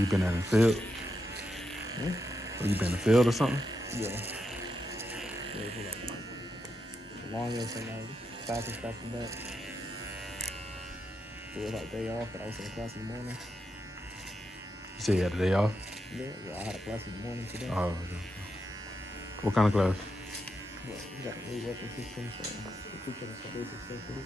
You been in the field? Or you been in the field or something? Yeah. Yeah, it was like the longest and like fastest back to back. It was like day off, but I was in the class in the morning. You say you had a day off? Yeah, well, I had a class in the morning today. Oh, okay. What kind of class? But we got a new weapon system, so we're teaching us some basic stuff with it.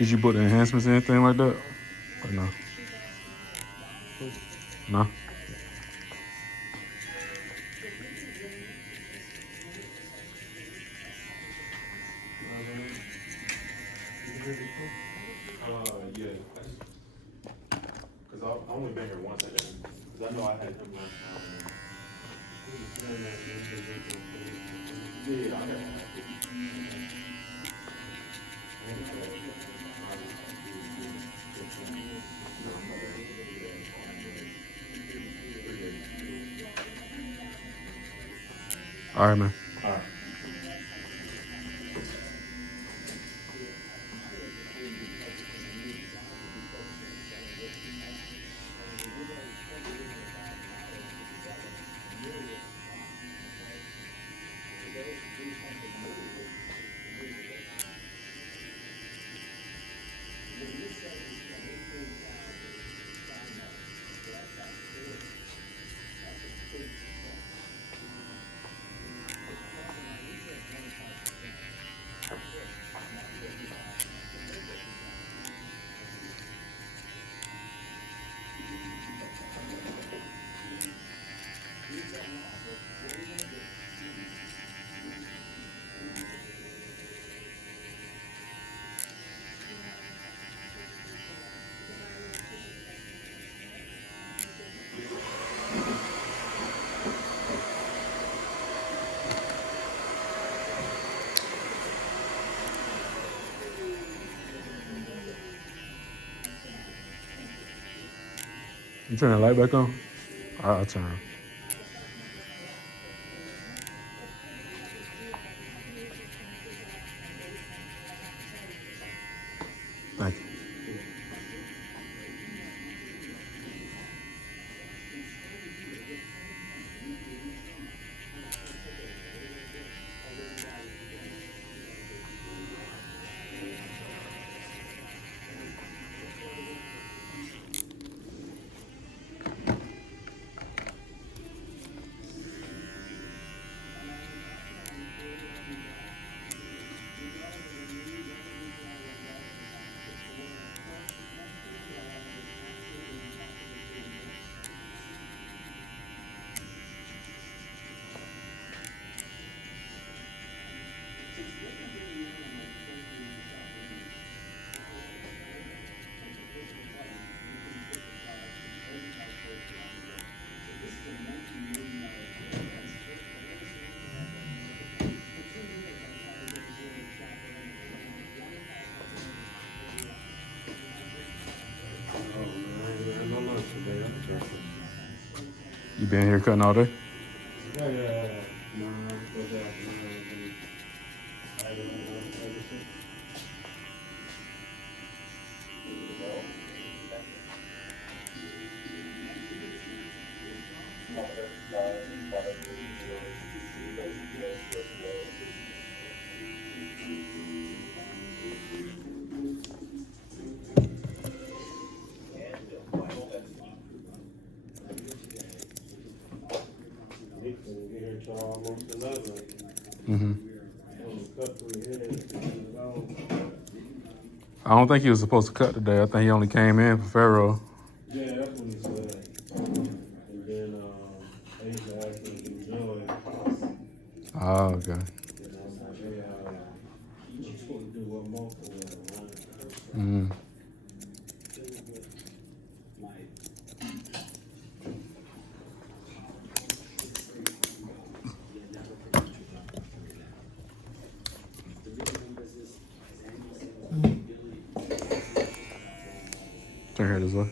Did you put the enhancements or anything like that? Or no? No? Yeah. Because I only been here once, I didn't. Because I know I had him last time. Yeah, I got All right, man. All right. You turn the light back on? I'll turn it. Thank you. You been here cutting all day? cut through here and go. I don't think he was supposed to cut today. I think he only came in for Pharaoh. Yeah, that's what he said. And then Asia asked him to join. Oh, okay. And I was like, hey, you supposed to do one more for that, right? Mm. Turn here this way.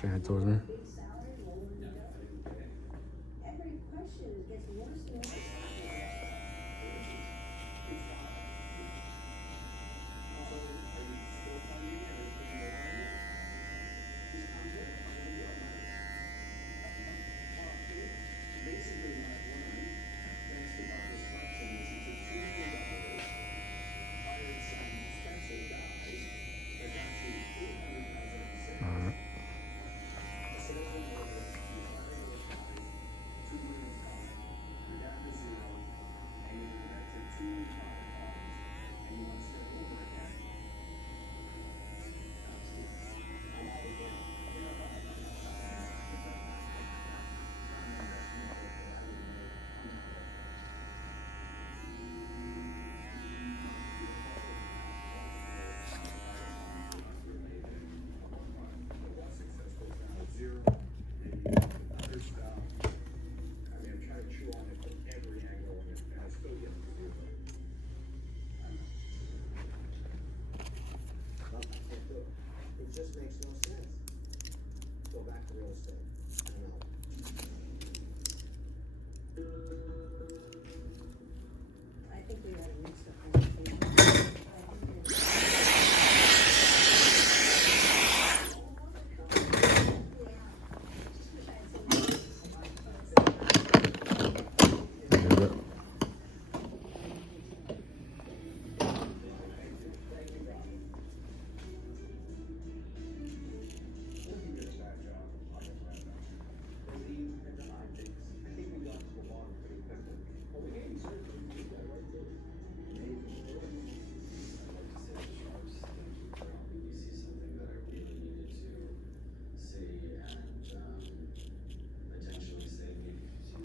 Turn it towards me.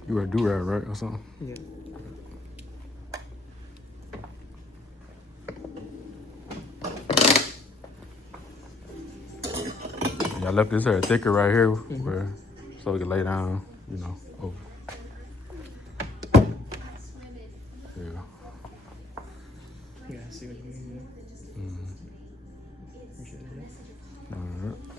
You wear a do-rag, right, or something? Yeah. Yeah, I left this hair thicker right here, where so we can lay down, you know, over. Yeah. Yeah, I see what you mean. Mm-hmm. Appreciate it. All right.